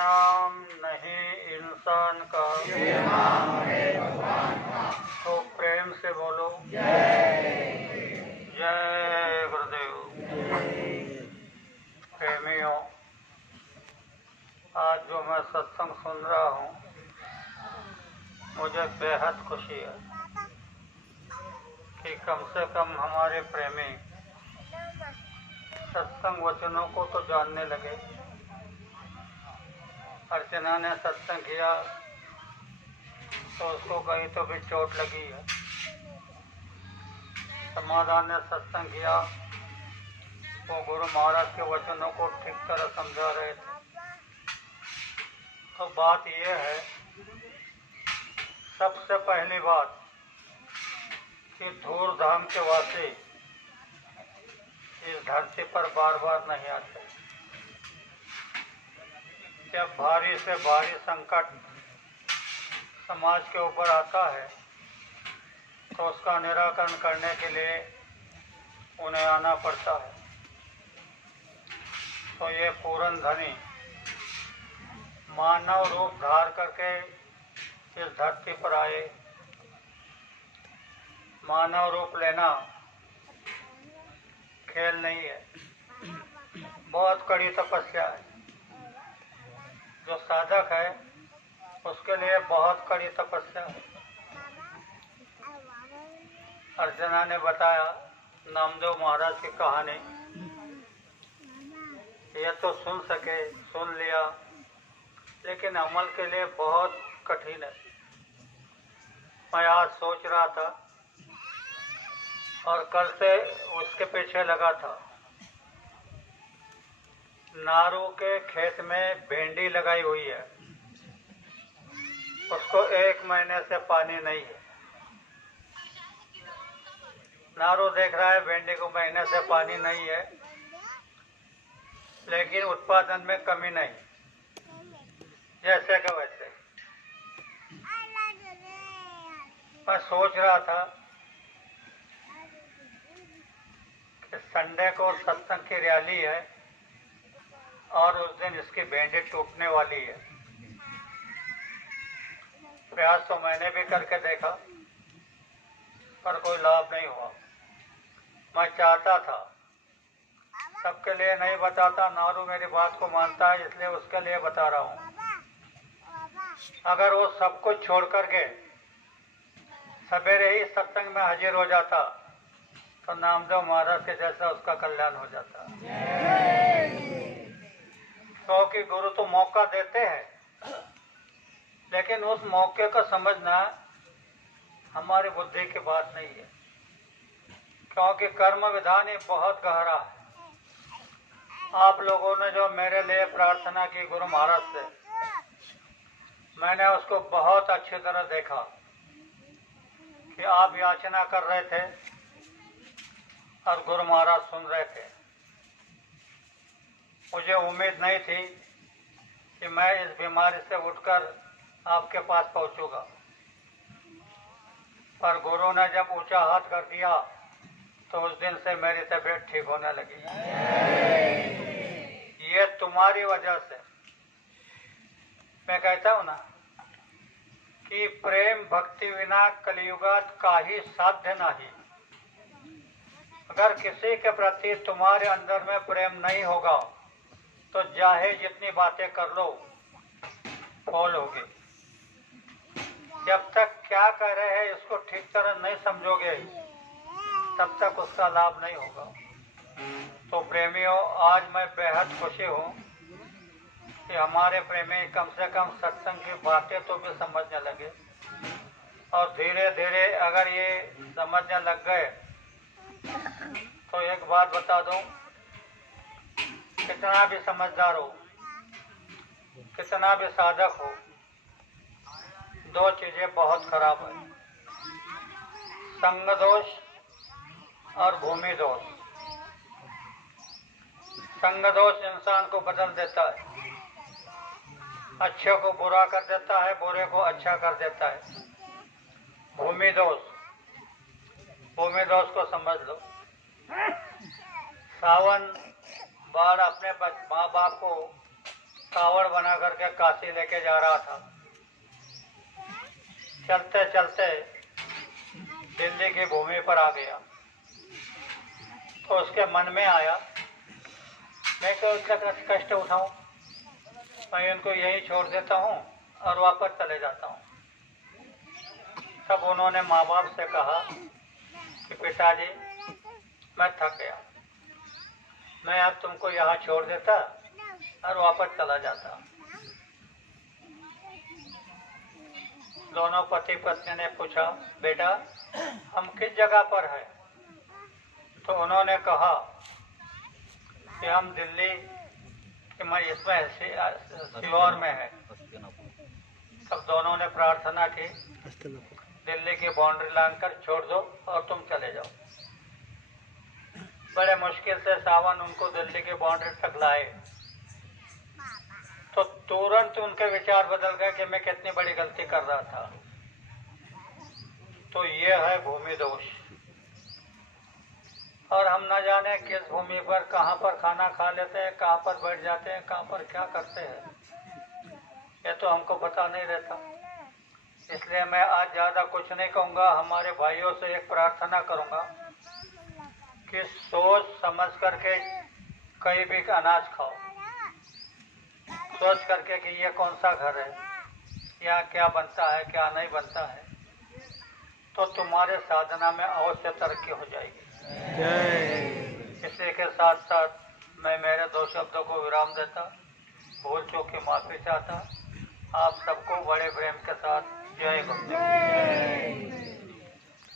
नाम नहीं इंसान का, ये नाम है भगवान का। तो प्रेम से बोलो जय जय गुरुदेव। प्रेमियों, आज जो मैं सत्संग सुन रहा हूँ मुझे बेहद खुशी है कि कम से कम हमारे प्रेमी सत्संग वचनों को तो जानने लगे। अर्चना ने सत्संग किया तो उसको कहीं तो भी चोट लगी है। समाधान ने सत्संग किया, वो गुरु महाराज के वचनों को ठीक तरह समझा रहे थे। तो बात यह है, सबसे पहली बात कि धूल धाम के वासी इस धरती पर बार बार नहीं आते। जब भारी से भारी संकट समाज के ऊपर आता है तो उसका निराकरण करने के लिए उन्हें आना पड़ता है। तो ये पूरन धनी मानव रूप धार करके इस धरती पर आए। मानव रूप लेना खेल नहीं है, बहुत कड़ी तपस्या है। जो साधक है उसके लिए बहुत कड़ी तपस्या है। अर्चना ने बताया नामदेव महाराज की कहानी, ये तो सुन लिया, लेकिन अमल के लिए बहुत कठिन है। मैं आज सोच रहा था और कल से उसके पीछे लगा था। नारू के खेत में भिंडी लगाई हुई है, उसको 1 महीने से पानी नहीं है। नारू देख रहा है भिंडी को महीने से पानी नहीं है, लेकिन उत्पादन में कमी नहीं, जैसे का वैसे। मैं सोच रहा था कि संडे को सत्संग की रैली है और उस दिन इसकी भिंडी टूटने वाली है। प्रयास तो मैंने भी करके देखा पर कोई लाभ नहीं हुआ। मैं चाहता था, सबके लिए नहीं बताता, नारू मेरी बात को मानता है इसलिए उसके लिए बता रहा हूँ। अगर वो सब कुछ छोड़ करके सवेरे ही सत्संग में हाजिर हो जाता तो नामदेव महाराज के जैसा उसका कल्याण हो जाता। क्योंकि गुरु तो मौका देते हैं, लेकिन उस मौके को समझना हमारी बुद्धि की बात नहीं है। क्योंकि कर्म विधान ये बहुत गहरा है। आप लोगों ने जो मेरे लिए प्रार्थना की गुरु महाराज से, मैंने उसको बहुत अच्छी तरह देखा कि आप याचना कर रहे थे और गुरु महाराज सुन रहे थे। मुझे उम्मीद नहीं थी कि मैं इस बीमारी से उठकर आपके पास पहुंचूंगा, पर गुरु ने जब ऊंचा हाथ कर दिया तो उस दिन से मेरी तबीयत ठीक होने लगी। ये तुम्हारी वजह से। मैं कहता हूँ ना कि प्रेम भक्ति बिना कलियुगात का ही साध्य नहीं। अगर किसी के प्रति तुम्हारे अंदर में प्रेम नहीं होगा तो चाहे जितनी बातें कर लो फॉल होगी। जब तक क्या कह रहे हैं इसको ठीक तरह नहीं समझोगे तब तक उसका लाभ नहीं होगा। तो प्रेमियों, आज मैं बेहद खुशी हूँ कि हमारे प्रेमी कम से कम सत्संग की बातें तो भी समझने लगे। और धीरे धीरे अगर ये समझने लग गए तो एक बात बता दूं, कितना भी समझदार हो, कितना भी साधक हो, 2 चीजें बहुत खराब है, संग दोष और भूमि दोष। संग दोष इंसान को बदल देता है, अच्छे को बुरा कर देता है, बुरे को अच्छा कर देता है। भूमि दोष को समझ लो। सावन बाढ़ अपने माँ बाप को कावड़ बना करके काशी लेके जा रहा था। चलते चलते दिल्ली की भूमि पर आ गया तो उसके मन में आया मैं क्यों इतना कष्ट उठाऊं, मैं इनको यहीं छोड़ देता हूं और वापस चले जाता हूं। तब उन्होंने माँ बाप से कहा कि पिताजी मैं थक गया, मैं अब तुमको यहाँ छोड़ देता और वापस चला जाता। दोनों पति पत्नी ने पूछा बेटा हम किस जगह पर है? तो उन्होंने कहा कि हम दिल्ली कि मैं इसमें सीहोर में है। तब दोनों ने प्रार्थना की दिल्ली की बाउंड्री लांघकर छोड़ दो और तुम चले जाओ। बड़े मुश्किल से सावन उनको दिल्ली की बाउंड्री तक लाए तो तुरंत उनके विचार बदल गए कि मैं कितनी बड़ी गलती कर रहा था। तो ये है भूमि दोष। और हम न जाने किस भूमि पर कहाँ पर खाना खा लेते हैं, कहाँ पर बैठ जाते हैं, कहाँ पर क्या करते हैं, ये तो हमको पता नहीं रहता। इसलिए मैं आज ज़्यादा कुछ नहीं कहूँगा, हमारे भाइयों से एक प्रार्थना करूँगा कि सोच समझ करके कहीं भी अनाज खाओ, सोच करके कि ये कौन सा घर है, यहाँ क्या बनता है क्या नहीं बनता है, तो तुम्हारे साधना में अवश्य तरक्की हो जाएगी। इसी के साथ साथ मैं मेरे दो शब्दों को विराम देता, भूल चूक की माफी चाहता। आप सबको बड़े प्रेम के साथ जय गुरुदेव।